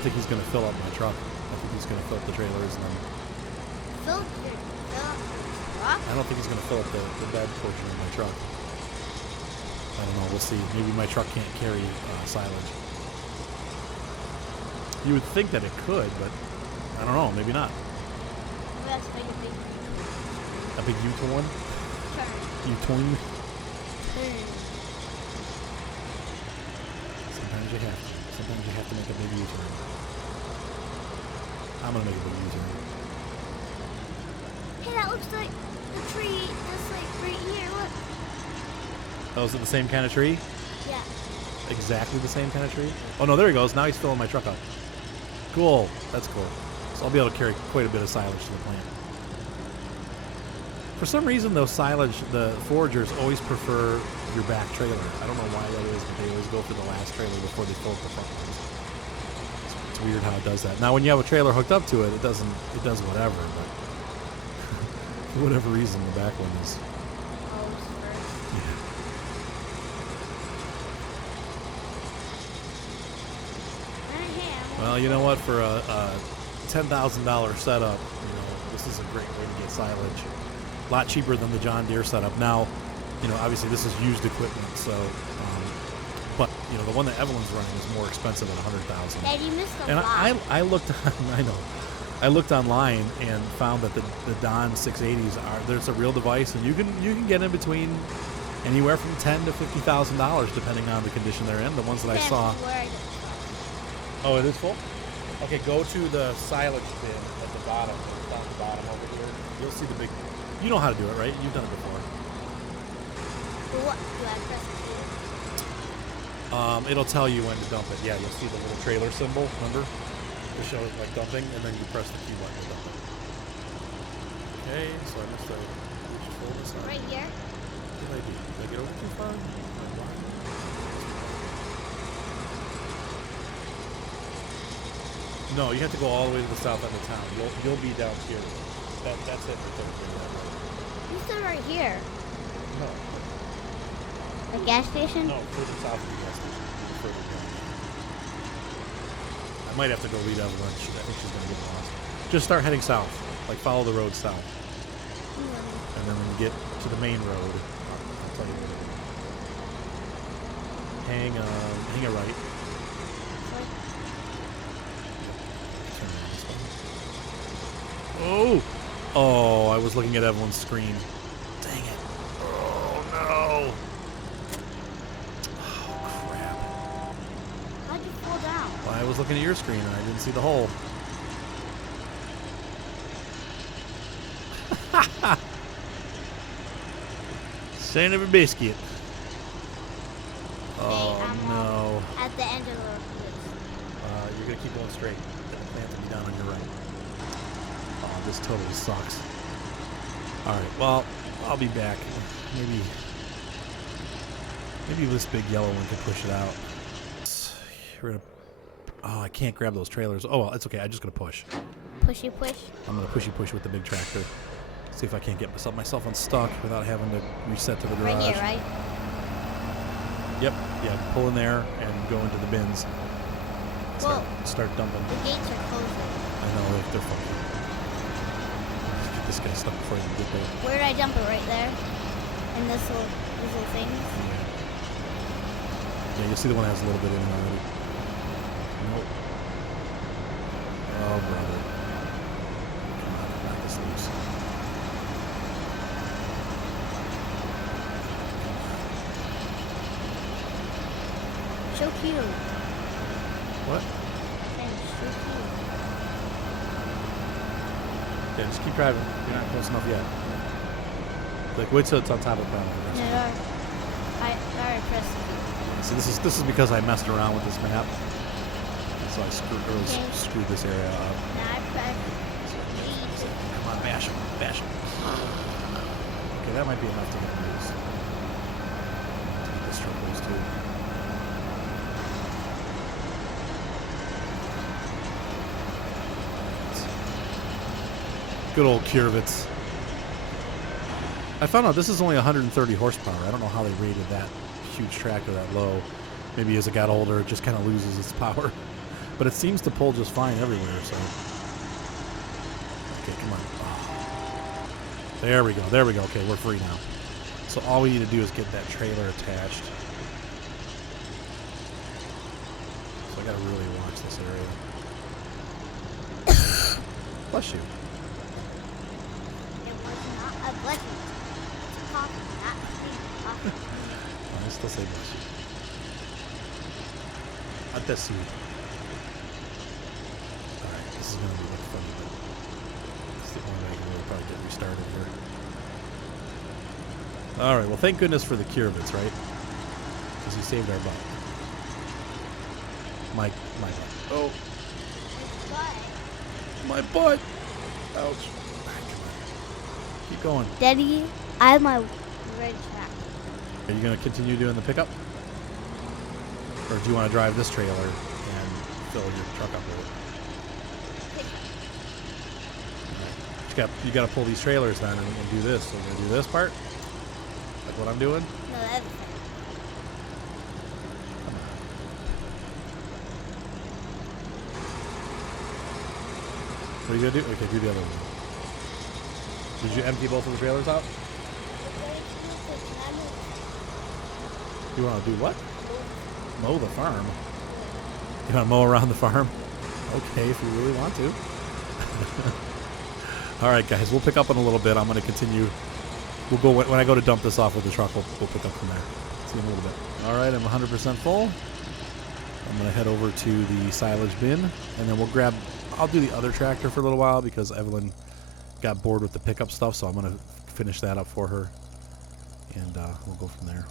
don't think he's going to fill up my truck. I think he's going to fill up the trailers and then... Fill up your truck? I don't think he's going to fill up the bed portion of my truck. I don't know. We'll see. Maybe my truck can't carry silage. You would think that it could, but I don't know. Maybe not. Maybe that's like a big A big U-turn? U-turn? Sometimes you have to. Sometimes you have to make a big U-turn. I'm going to make a big U-turn. Hey, that looks like the tree that's like right here. Look. Oh, is it the same kind of tree? Yeah. Exactly the same kind of tree? Oh, no, there he goes. Now he's filling my truck up. Cool. That's cool. So I'll be able to carry quite a bit of silage to the plant. For some reason, though, the foragers always prefer your back trailer. I don't know why that is, but they always go for the last trailer before they fill up the front ones. It's weird how it does that. Now, when you have a trailer hooked up to it, it does whatever, but for whatever reason, the back one is... Well, you know what? For a $10,000 setup, this is a great way to get silage. A lot cheaper than the John Deere setup. Now, obviously this is used equipment, so, but the one that Evelyn's running is more expensive at $100,000. Dad, you missed a and lot. I looked, I know, I looked online and found that the Don 680s there's a real device, and you can get in between anywhere from $10,000 to $50,000 depending on the condition they're in. The ones that I saw. Oh, it is full? Okay, go to the silage bin at the bottom. Down the bottom over here. You'll see the big... You know how to do it, right? You've done it before. What? Do I press the key? It'll tell you when to dump it. Yeah, you'll see the little trailer symbol, remember? It shows like dumping, and then you press the key button to dump it. Okay, so I must have... Did you pull this out? Right here? What did I do? Did I get over too far? No, you have to go all the way to the south end of town. You'll be down here. That's it right there. You said right here. No. The gas station? No, further south of the gas station. Further down. I might have to go lead Evelyn. I think she's going to get lost. Just start heading south. Like, follow the road south. And then when you get to the main road, I'll tell you where it is. Hang a right. Oh, I was looking at Evelyn's screen. Dang it. Oh, no. Oh, crap. How'd you fall down? Well, I was looking at your screen and I didn't see the hole. Son of a biscuit. Oh, no. At the end of the road. You're going to keep going straight. The plant will be down on your right. Oh, this totally sucks. Alright, well, I'll be back. Maybe this big yellow one can push it out. We're gonna... Oh, I can't grab those trailers. Oh, well, it's okay. I'm just going to push. Pushy push? I'm going to pushy push with the big tractor. See if I can't get myself unstuck without having to reset to the garage. Right here, right? Yep. Yeah, pull in there and go into the bins. Start dumping. The gates are closing. I know, they're fucking... Get this guy stuck before he can get there. Where did I dump it? Right there? In these little things? Yeah, you'll see the one that has a little bit in it already. Nope. Oh, brother. Come on, knock this loose. So cute. What? So cute. Yeah, just keep driving. You're not close enough yet. Like, wait till it's on top of the ground. No, I already pressed it. So this is because I messed around with this map. So I screwed this area up. Now I pressed So, come on, bash him. Okay, that might be enough to get him loose. To get this truck loose too. Good old Curvitz. I found out this is only 130 horsepower. I don't know how they rated that huge tractor that low. Maybe as it got older, it just kind of loses its power. But it seems to pull just fine everywhere, so. Okay, come on. Oh. There we go. There we go. Okay, we're free now. So all we need to do is get that trailer attached. So I gotta really watch this area. Bless you. It was not a blessing. It's a coffee, not a coffee. I still say bless you. At this you. Alright, this is gonna be like funny, but it's the only way I can really probably get restarted here. Alright, well thank goodness for the Curevits, right? Because he saved our butt. My butt. Oh. My butt. Ouch. Keep going. Daddy, I have my red track. Are you going to continue doing the pickup? Or do you want to drive this trailer and fill your truck up with it? Right. You got to pull these trailers down and do this. So we're going to do this part? Like what I'm doing? No, that's What are you going to do? Okay, do the other one. Did you empty both of the trailers out? You want to do what? Mow the farm. You want to mow around the farm? Okay, if you really want to. All right, guys, we'll pick up in a little bit. I'm going to continue. We'll go when I go to dump this off with the truck. We'll pick up from there. See you in a little bit. All right, I'm 100% full. I'm going to head over to the silage bin, and then we'll grab. I'll do the other tractor for a little while because Evelyn got bored with the pickup stuff, so I'm going to finish that up for her, and we'll go from there.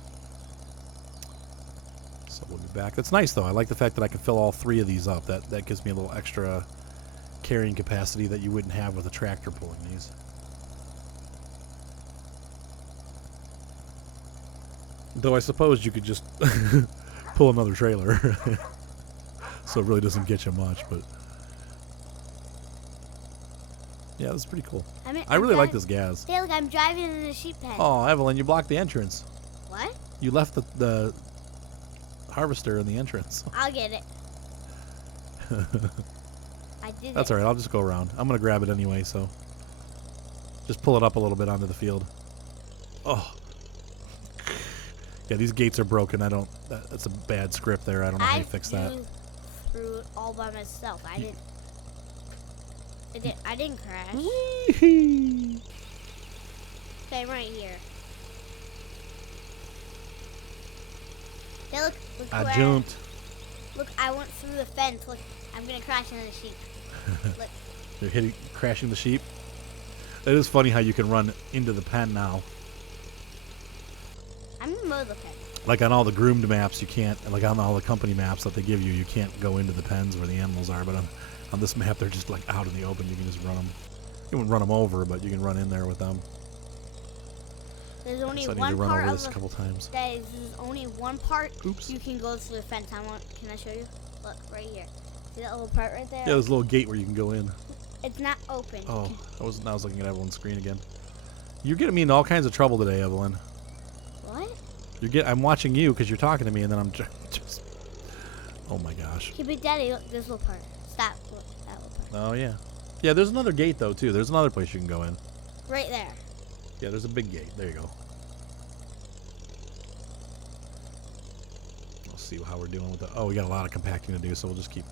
So we'll be back. It's nice, though. I like the fact that I can fill all three of these up. That gives me a little extra carrying capacity that you wouldn't have with a tractor pulling these. Though I suppose you could just pull another trailer. So it really doesn't get you much, but yeah, that's pretty cool. I really like this gas. Hey, look, I'm driving in a sheep pen. Oh, Evelyn, you blocked the entrance. What? You left the harvester in the entrance. I'll get it. I did That's it. all right. I'll just go around. I'm going to grab it anyway, so just pull it up a little bit onto the field. Oh. Yeah, these gates are broken. That's a bad script there. I don't know how you fix that. I through it all by myself. I didn't crash. Okay, I'm right here. Hey, look I jumped. Look, I went through the fence. Look, I'm gonna crash into the sheep. Look. You're crashing the sheep. It is funny how you can run into the pen now. I'm in mow the pen. Like on all the groomed maps, you can't. Like on all the company maps that they give you, you can't go into the pens where the animals are. But on this map, they're just like out in the open. You can just run them. You wouldn't run them over, but you can run in there with them. There's only so I need one to run part over of this a couple times. There's only one part. Oops. You can go through the fence. Can I show you? Look right here. See that little part right there? Yeah, there's a little gate where you can go in. It's not open. Oh, I was looking at Evelyn's screen again. You're getting me into all kinds of trouble today, Evelyn. What? I'm watching you because you're talking to me, and then I'm just. Oh my gosh. Keep it, Daddy. Look, this little part. Stop. Look, that little part. Oh yeah. Yeah, there's another gate though too. There's another place you can go in. Right there. Yeah, there's a big gate. There you go. We'll see how we're doing with the. Oh, we got a lot of compacting to do, so we'll just keep.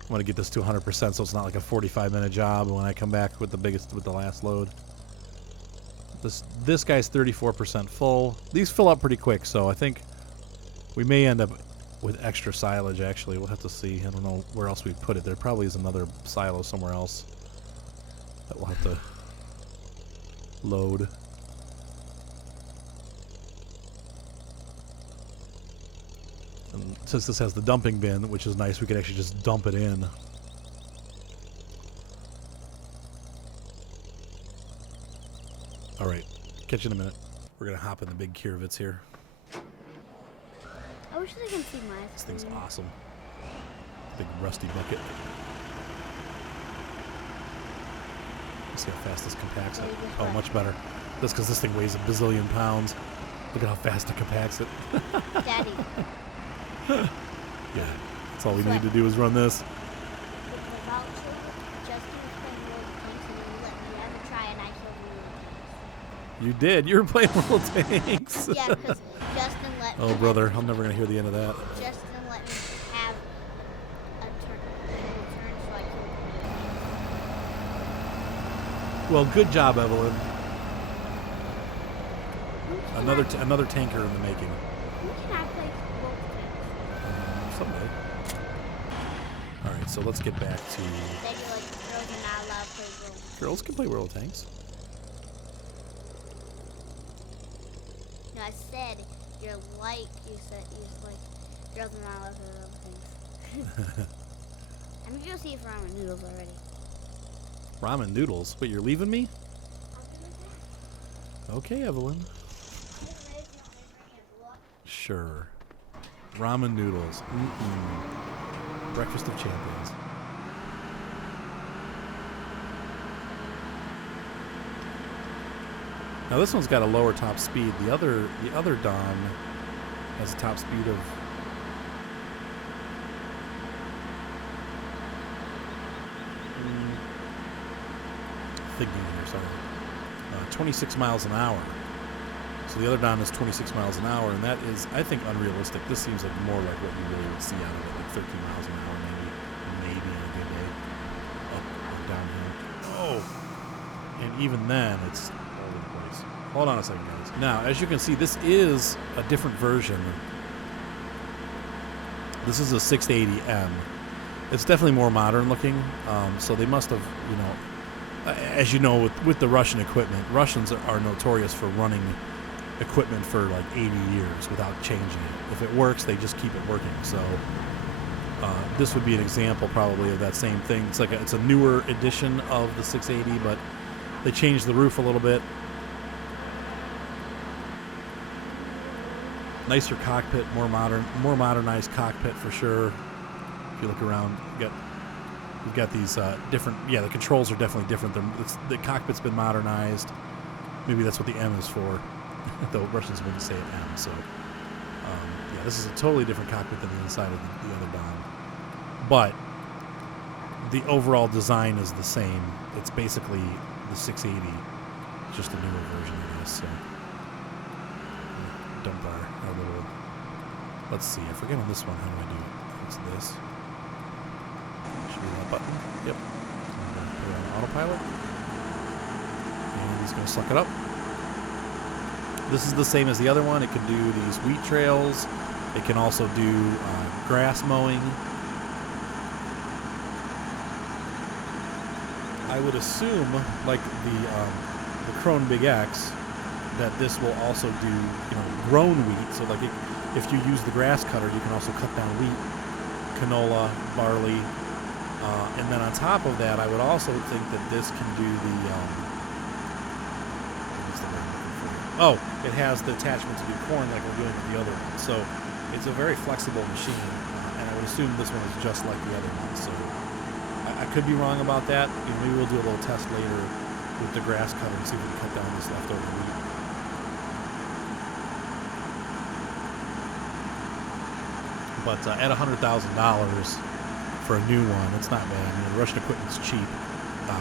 I'm gonna get this to 100%, so it's not like a 45-minute job when I come back with the last load. This guy's 34% full. These fill up pretty quick, so I think we may end up with extra silage. Actually, we'll have to see. I don't know where else we put it. There probably is another silo somewhere else that we'll have to load. And since this has the dumping bin, which is nice, we could actually just dump it in. All right, catch you in a minute. We're gonna hop in the big Curevits here. I wish they can see my This thing's awesome. Big rusty bucket. Let's see how fast this compacts it. Oh, much better. That's because this thing weighs a bazillion pounds. Look at how fast it compacts it. Daddy. Yeah. That's all we So need to do is run this. with the voucher, Justin was playing World Tanks and then he let me have a try and I killed World You did. You were playing World Tanks. Tanks. Yeah, because Justin let me. Oh, brother. I'm never going to hear the end of that. Justin let me have a turn so I killed World Well, good job, Evelyn. Tanks. Another tanker in the making. Who can I play World Tanks? Someday. All right, so let's get back to... Then you're like, girls are not allowed to play World Tanks. Girls can play World Tanks. No, I said you said girls are not allowed to play World Tanks. I'm gonna go see if ramen noodles already. Ramen noodles? Wait, you're leaving me? Okay, Evelyn. Sure. Ramen noodles. Breakfast of champions. Now this one's got a lower top speed. The other Don has a top speed of thinking here, sorry. 26 miles an hour. So the other Don is 26 miles an hour, and that is, I think, unrealistic. This seems like more like what you really would see out of it, like 13 miles an hour, maybe on a good day, up or downhill. Oh, and even then, it's all over the place. Hold on a second, guys. Now, as you can see, this is a different version. This is a 680M. It's definitely more modern looking, so they must have, as you know, with the Russian equipment, Russians are notorious for running equipment for like 80 years without changing it. If it works, they just keep it working. So this would be an example probably of that same thing. It's a newer edition of the 680, but they changed the roof a little bit. Nicer cockpit, more modernized cockpit for sure. If you look around, you've got these different. Yeah, the controls are definitely different. The cockpit's been modernized. Maybe that's what the M is for. Though Russians wouldn't say it M. So yeah, this is a totally different cockpit than the inside of the other Don. But the overall design is the same. It's basically the 680, just a newer version of this. So dump our little. Let's see. I forget on this one. How do I do it? It's this. Should be that button. Yep. I'm going to put it on autopilot. And he's going to suck it up. This is the same as the other one. It can do these wheat trails. It can also do grass mowing. I would assume, like the Krone Big X, that this will also do grown wheat. So like if you use the grass cutter, you can also cut down wheat, canola, barley, and then on top of that, I would also think that this can do the it has the attachment to do corn like we're doing with the other one. So it's a very flexible machine, and I would assume this one is just like the other one. So I could be wrong about that. Maybe we'll do a little test later with the grass cutter and see if we can cut down this leftover wheat. But at $100,000 for a new one, it's not bad. The Russian equipment's cheap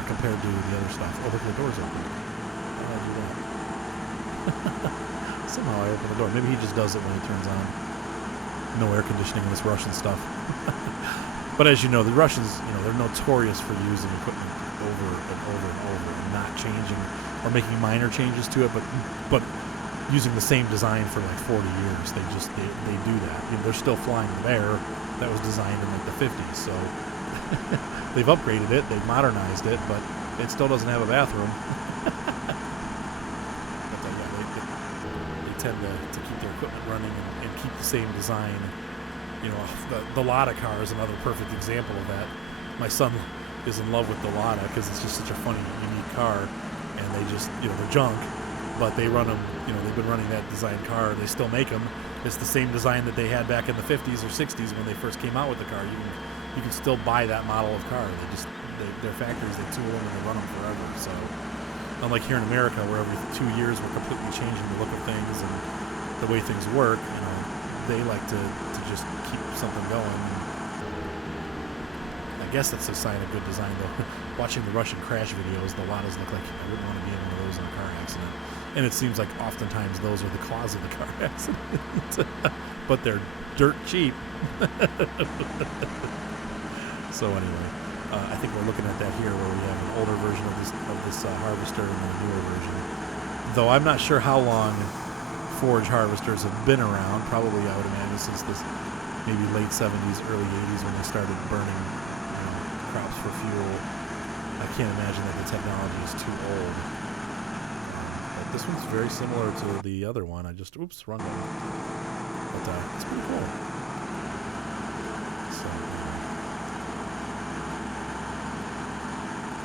compared to the other stuff. Oh, look, the door's open. How do I do that? Somehow I open the door. Maybe he just does it when it turns on. No air conditioning in this Russian stuff. But as you know, the Russians, they're notorious for using equipment over and over and over and not changing or making minor changes to it, but using the same design for like 40 years. They do that. They're still flying the Bear that was designed in like the 50s. So they've upgraded it, they've modernized it, but it still doesn't have a bathroom. Tend to keep their equipment running and keep the same design. The Lada car is another perfect example of that. My son is in love with the Lada because it's just such a funny, unique car, and they just, they're junk, but they run them. They've been running that design car. They still make them. It's the same design that they had back in the 50s or 60s when they first came out with the car. You can still buy that model of car. Their factories, they tool them and they run them forever. So. Unlike here in America, where every 2 years we're completely changing the look of things and the way things work, they like to just keep something going. guess that's a sign of good design, though. Watching the Russian crash videos, the Ladas look like I wouldn't want to be in one of those in a car accident. And it seems like oftentimes those are the cause of the car accident. But they're dirt cheap. So anyway, I think we're looking at that here where we have an older version of this Harvester and a newer version. Though I'm not sure how long forage harvesters have been around. Probably, I would imagine, since this maybe late 70s, early 80s when they started burning crops for fuel. I can't imagine that the technology is too old. But this one's very similar to the other one. Oops, wrong one. But it's pretty cool. So,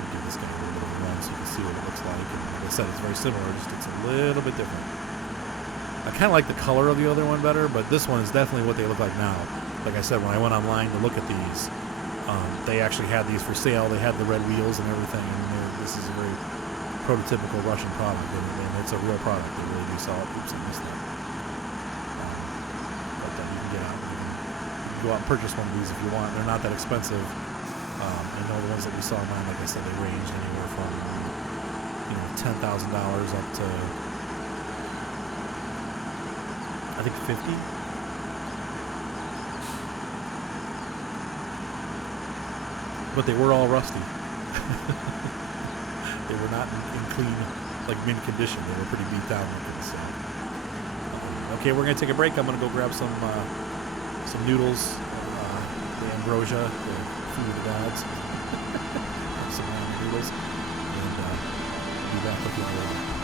I'll give this guy a little bit of a run so you can see what it looks like. And like I said, it's very similar, just it's a little bit different. I kind of like the color of the other one better, but this one is definitely what they look like now. Like I said, when I went online to look at these, they actually had these for sale. They had the red wheels and everything, and this is a very prototypical Russian product, and it's a real product. They really do sell it. Oops, I missed that. But you can get out and you can go out and purchase one of these if you want. They're not that expensive. I know the ones that we saw online, like I said, they range anywhere from $10,000 up to I think 50. But they were all rusty. They were not in clean, like mint condition. They were pretty beat down looking. So, okay, we're gonna take a break. I'm gonna go grab some noodles, the ambrosia, the food of the gods, some ramen noodles, and be back with you in a little.